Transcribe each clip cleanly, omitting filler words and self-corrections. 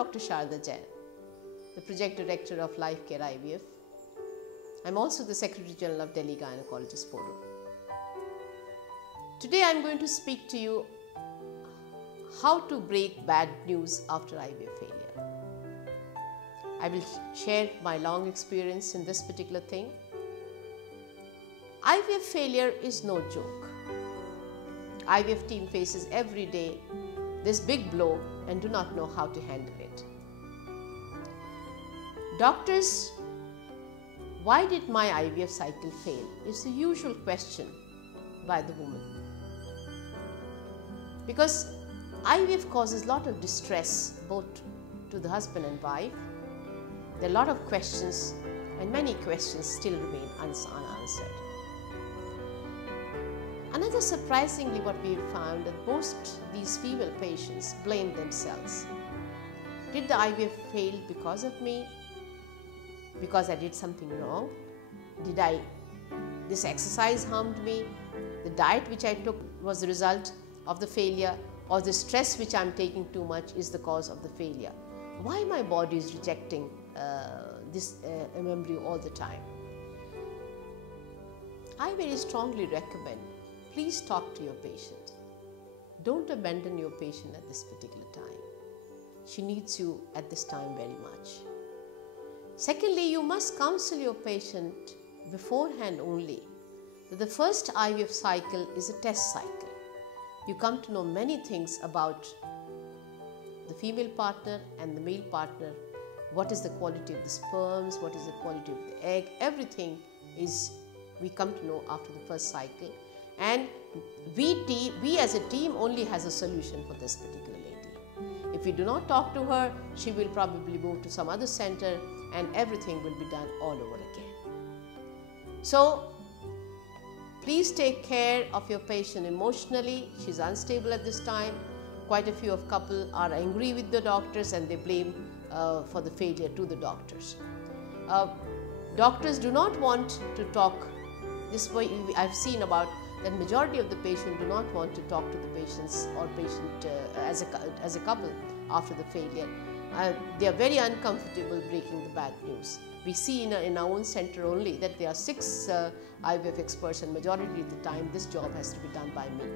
Dr. Sharda Jain, the Project Director of Lifecare IVF. I'm also the Secretary General of Delhi Gynaecologist Forum. Today I'm going to speak to you how to break bad news after IVF failure. I will share my long experience in this particular thing. IVF failure is no joke. IVF team faces every day this big blow and do not know how to handle it. Doctors, why did my IVF cycle fail? Is the usual question by the woman. Because IVF causes a lot of distress both to the husband and wife. There are a lot of questions, and many questions still remain unanswered. Another surprisingly what we found that most these female patients blame themselves. Did the IVF fail because of me? Because I did something wrong? This exercise harmed me? The diet which I took was the result of the failure, or the stress which I am taking too much is the cause of the failure? Why my body is rejecting this embryo all the time? I very strongly recommend, please talk to your patient. Don't abandon your patient at this particular time. She needs you at this time very much. Secondly, you must counsel your patient beforehand only that the first IVF cycle is a test cycle. You come to know many things about the female partner and the male partner. What is the quality of the sperms? What is the quality of the egg? Everything is we come to know after the first cycle. And we as a team only has a solution for this particular lady. If we do not talk to her, she will probably move to some other center and everything will be done all over again. So, please take care of your patient emotionally. She's unstable at this time. Quite a few of couple are angry with the doctors and they blame for the failure to the doctors. Doctors do not want to talk. This way I've seen about that majority of the patients do not want to talk to the patients or patient as a couple after the failure. They are very uncomfortable breaking the bad news. We see in our own center only that there are 6 IVF experts, and majority of the time this job has to be done by me.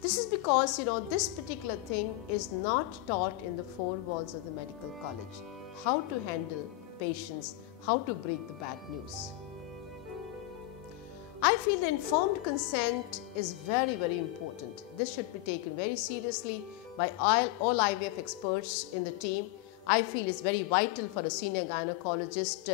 This is because this particular thing is not taught in the 4 walls of the medical college. How to handle patients, how to break the bad news. I feel the informed consent is very, very important. This should be taken very seriously by all IVF experts in the team. I feel it's very vital for a senior gynecologist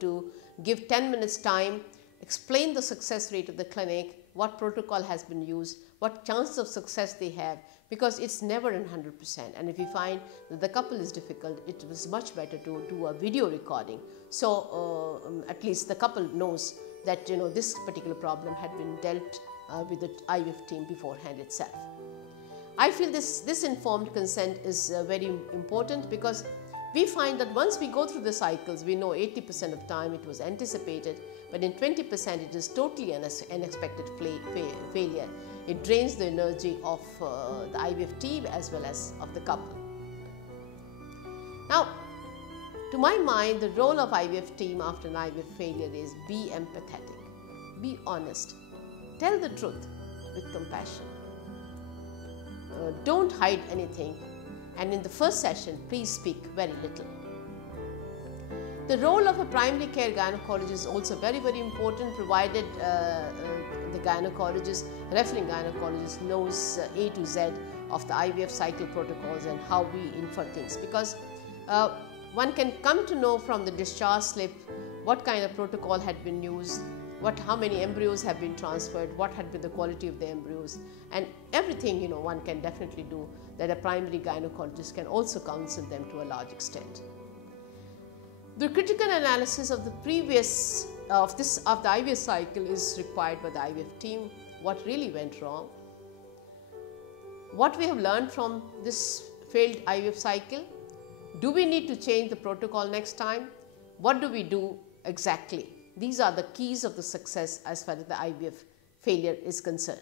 to give 10 minutes time, explain the success rate of the clinic, what protocol has been used, what chances of success they have, because it's never 100%. And if you find that the couple is difficult, it was much better to do a video recording. So at least the couple knows that this particular problem had been dealt with the IVF team beforehand itself. I feel this informed consent is very important, because we find that once we go through the cycles, we know 80% of time it was anticipated, but in 20% it is totally unexpected failure. It drains the energy of the IVF team as well as of the couple. Now, to my mind, the role of IVF team after an IVF failure is be empathetic, be honest, tell the truth with compassion. Don't hide anything, and in the first session, please speak very little. The role of a primary care gynecologist is also very, very important, provided the gynecologist, referring gynecologist knows A to Z of the IVF cycle protocols and how we infer things, because one can come to know from the discharge slip what kind of protocol had been used, how many embryos have been transferred, what had been the quality of the embryos, and everything one can definitely do that a primary gynecologist can also counsel them to a large extent. The critical analysis of the of the IVF cycle is required by the IVF team. What really went wrong? What we have learned from this failed IVF cycle? Do we need to change the protocol next time? What do we do exactly? These are the keys of the success as far as the IVF failure is concerned.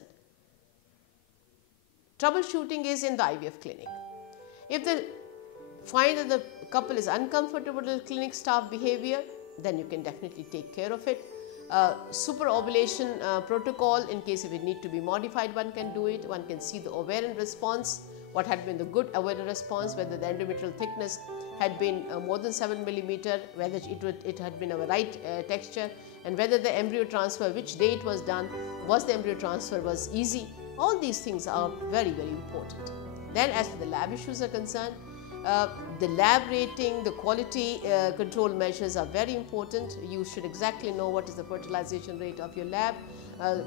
Troubleshooting is in the IVF clinic. If they find that the couple is uncomfortable with clinic staff behavior, then you can definitely take care of it. Super ovulation protocol, in case if it need to be modified, one can do it. One can see the ovarian response, what had been the good ovarian response, whether the endometrial thickness had been more than 7 millimeter, whether it had been of a right texture, and whether the embryo transfer, which day it was done, was the embryo transfer was easy. All these things are very, very important. Then as for the lab issues are concerned, the lab rating, the quality control measures are very important. You should exactly know what is the fertilization rate of your lab,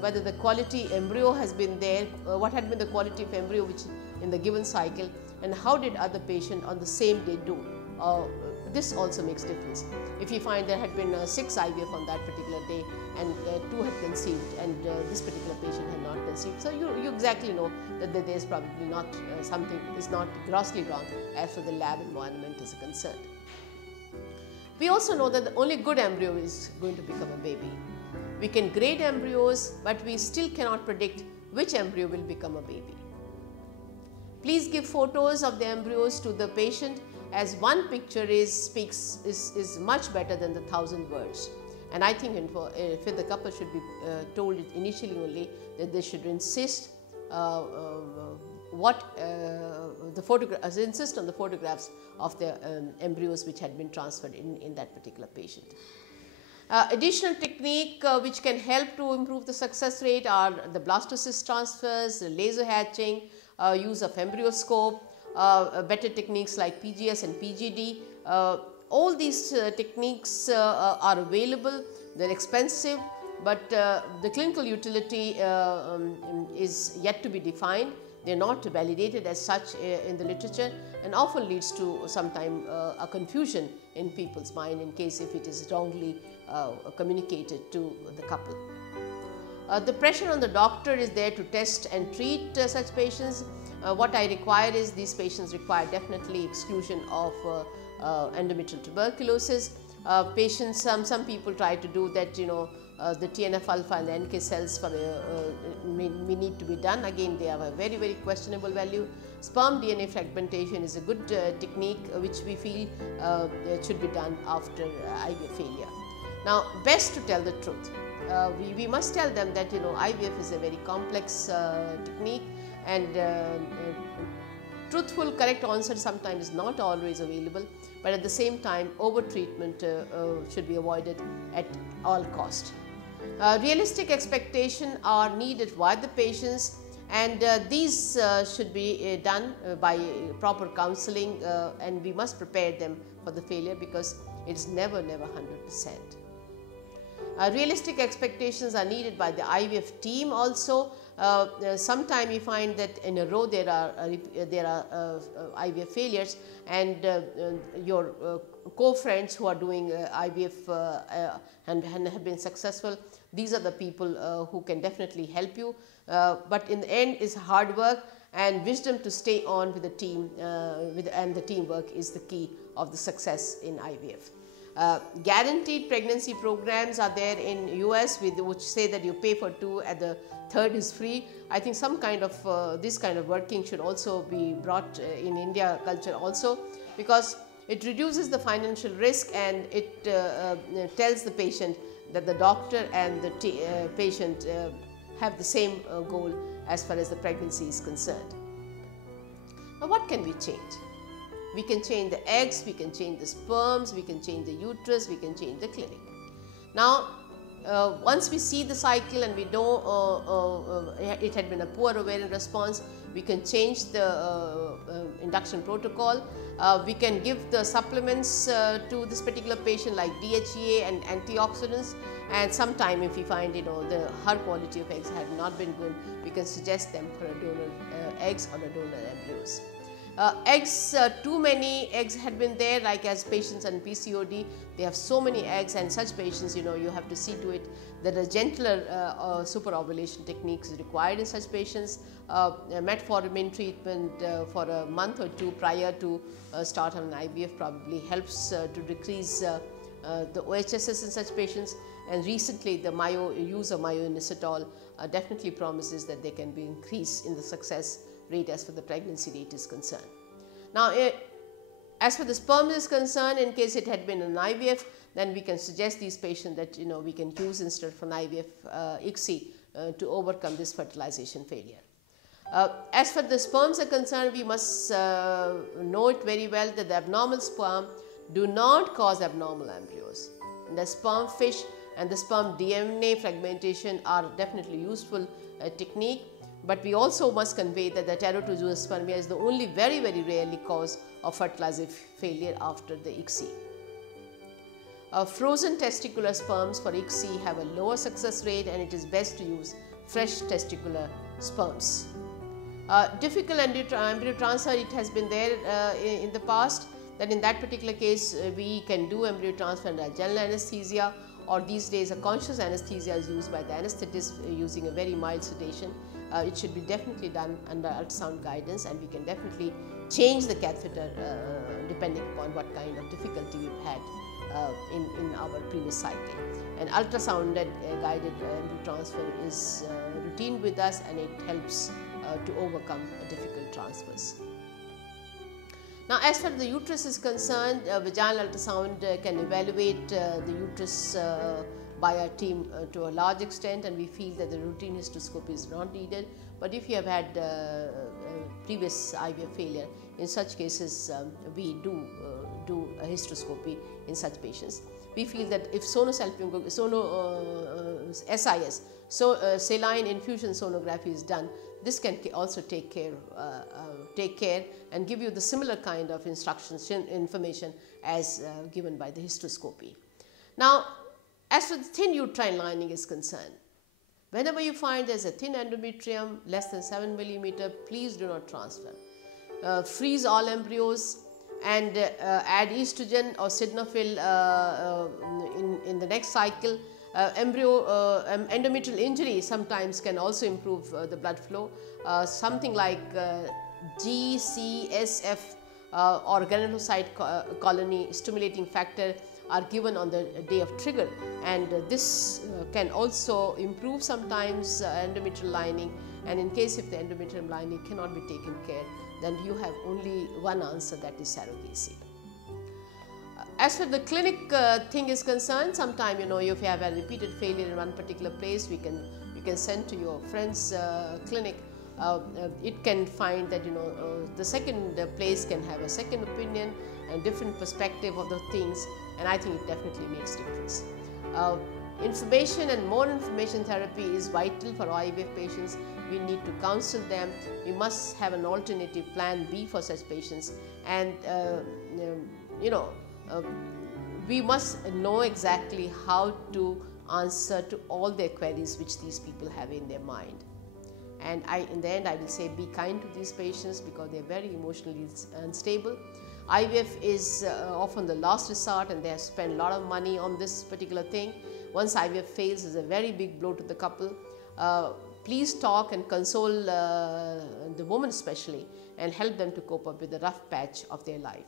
whether the quality embryo has been there, what had been the quality of embryo which in the given cycle, and how did other patient on the same day do. This also makes difference. If you find there had been 6 IVF on that particular day and 2 had conceived and this particular patient had not conceived, so you exactly know that there is probably not something is not grossly wrong as for the lab environment is concerned. We also know that the only good embryo is going to become a baby. We can grade embryos, but we still cannot predict which embryo will become a baby. Please give photos of the embryos to the patient, as one picture is much better than 1,000 words. And I think if the couple should be told initially only that they should insist insist on the photographs of the embryos which had been transferred in that particular patient. Additional technique which can help to improve the success rate are the blastocyst transfers, laser hatching, use of embryoscope, better techniques like PGS and PGD. All these techniques are available. They are expensive, but the clinical utility is yet to be defined. They are not validated as such in the literature, and often leads to sometime a confusion in people's mind in case if it is wrongly communicated to the couple. The pressure on the doctor is there to test and treat such patients. What I require is these patients require definitely exclusion of endometrial tuberculosis. Patients, some people try to do that, the TNF alpha and the NK cells for we need to be done. Again, they have a very, very questionable value. Sperm DNA fragmentation is a good technique which we feel should be done after IVF failure. Now, best to tell the truth. We must tell them that IVF is a very complex technique, and truthful correct answer sometimes is not always available, but at the same time over treatment should be avoided at all cost. Realistic expectations are needed by the patients, and these should be done by proper counseling, and we must prepare them for the failure because it is never 100%. Realistic expectations are needed by the IVF team also. Sometime you find that in a row there are IVF failures, and your co-friends who are doing IVF and have been successful, these are the people who can definitely help you, but in the end is hard work and wisdom to stay on with the team, and the teamwork is the key of the success in IVF. Guaranteed pregnancy programs are there in US which say that you pay for 2 and the 3rd is free. I think some kind of this kind of working should also be brought in India culture also, because it reduces the financial risk and it tells the patient that the doctor and the patient have the same goal as far as the pregnancy is concerned. Now, what can we change? We can change the eggs, we can change the sperms, we can change the uterus, we can change the clinic. Now, once we see the cycle and we know it had been a poor ovarian response, we can change the induction protocol. We can give the supplements to this particular patient like DHEA and antioxidants, and sometime if we find her quality of eggs had not been good, we can suggest them for a donor eggs or a donor embryos. Eggs, too many eggs had been there, like as patients on PCOD, they have so many eggs, and such patients, you have to see to it that a gentler superovulation technique is required in such patients. Metformin treatment for a month or 2 prior to start on an IVF probably helps to decrease the OHSS in such patients, and recently the use of myoinositol definitely promises that there can be increase in the success rate as far as the pregnancy rate is concerned. Now, as far the sperm is concerned, in case it had been an IVF, then we can suggest these patients that we can use instead of an IVF ICSI to overcome this fertilization failure. As far the sperms are concerned, we must know it very well that the abnormal sperm do not cause abnormal embryos. And the sperm fish and the sperm DNA fragmentation are definitely useful technique, but we also must convey that the teratozooospermia is the only very rarely cause of fertilization failure after the ICSI. Frozen testicular sperms for ICSI have a lower success rate, and it is best to use fresh testicular sperms. Difficult embryo transfer, it has been there in the past, that in that particular case we can do embryo transfer under general anesthesia, or these days a conscious anesthesia is used by the anesthetist using a very mild sedation. It should be definitely done under ultrasound guidance, and we can definitely change the catheter depending upon what kind of difficulty we've had in our previous cycle. And ultrasound guided embryo transfer is routine with us, and it helps to overcome difficult transfers. Now, as far as the uterus is concerned, vaginal ultrasound can evaluate the uterus by our team to a large extent, and we feel that the routine hysteroscopy is not needed. But if you have had previous IVF failure, in such cases we do a hysteroscopy in such patients. We feel that if SIS, saline infusion sonography is done, this can also take care and give you the similar kind of instructions, information as given by the hysteroscopy. Now, as for the thin uterine lining is concerned, whenever you find there is a thin endometrium less than 7 mm, please do not transfer. Freeze all embryos and add estrogen or sildenafil in the next cycle. Endometrial injury sometimes can also improve the blood flow. Something like GCSF or granulocyte colony stimulating factor are given on the day of trigger, and this can also improve sometimes endometrial lining. And in case if the endometrial lining cannot be taken care, then you have only one answer, that is surrogacy. As for the clinic thing is concerned, sometime if you have a repeated failure in one particular place, you can send to your friend's clinic. It can find that the second place can have a second opinion and different perspective of the things, and I think it definitely makes difference. Information and more information therapy is vital for IVF patients. We need to counsel them. We must have an alternative plan B for such patients, and we must know exactly how to answer to all their queries which these people have in their mind. And in the end, I will say be kind to these patients because they are very emotionally unstable. IVF is often the last resort, and they have spent a lot of money on this particular thing. Once IVF fails, it's a very big blow to the couple. Please talk and console the woman especially, and help them to cope up with the rough patch of their life.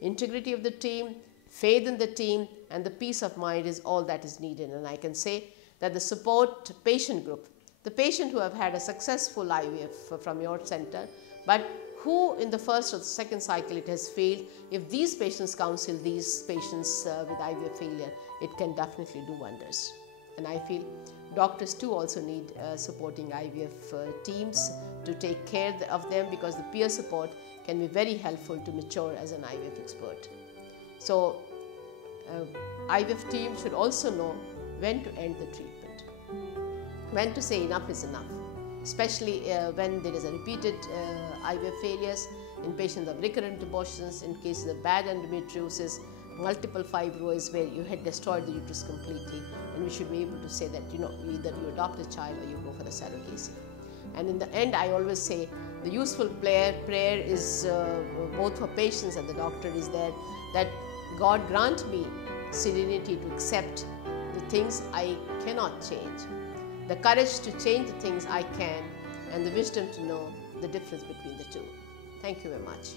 Integrity of the team, faith in the team, and the peace of mind is all that is needed. And I can say that the support patient group, the patient who have had a successful IVF from your center, but who in the first or the second cycle it has failed, if these patients counsel these patients with IVF failure, it can definitely do wonders. And I feel doctors too also need supporting IVF teams to take care of them, because the peer support can be very helpful to mature as an IVF expert. So IVF team should also know when to end the treatment, when to say enough is enough, especially when there is a repeated IVF failures, in patients of recurrent abortions, in cases of bad endometriosis, multiple fibroids where you had destroyed the uterus completely, and we should be able to say that either you adopt a child or you go for the surrogacy. And in the end, I always say the useful prayer is both for patients and the doctor is there, that God grant me serenity to accept the things I cannot change, the courage to change the things I can, and the wisdom to know the difference between the two. Thank you very much.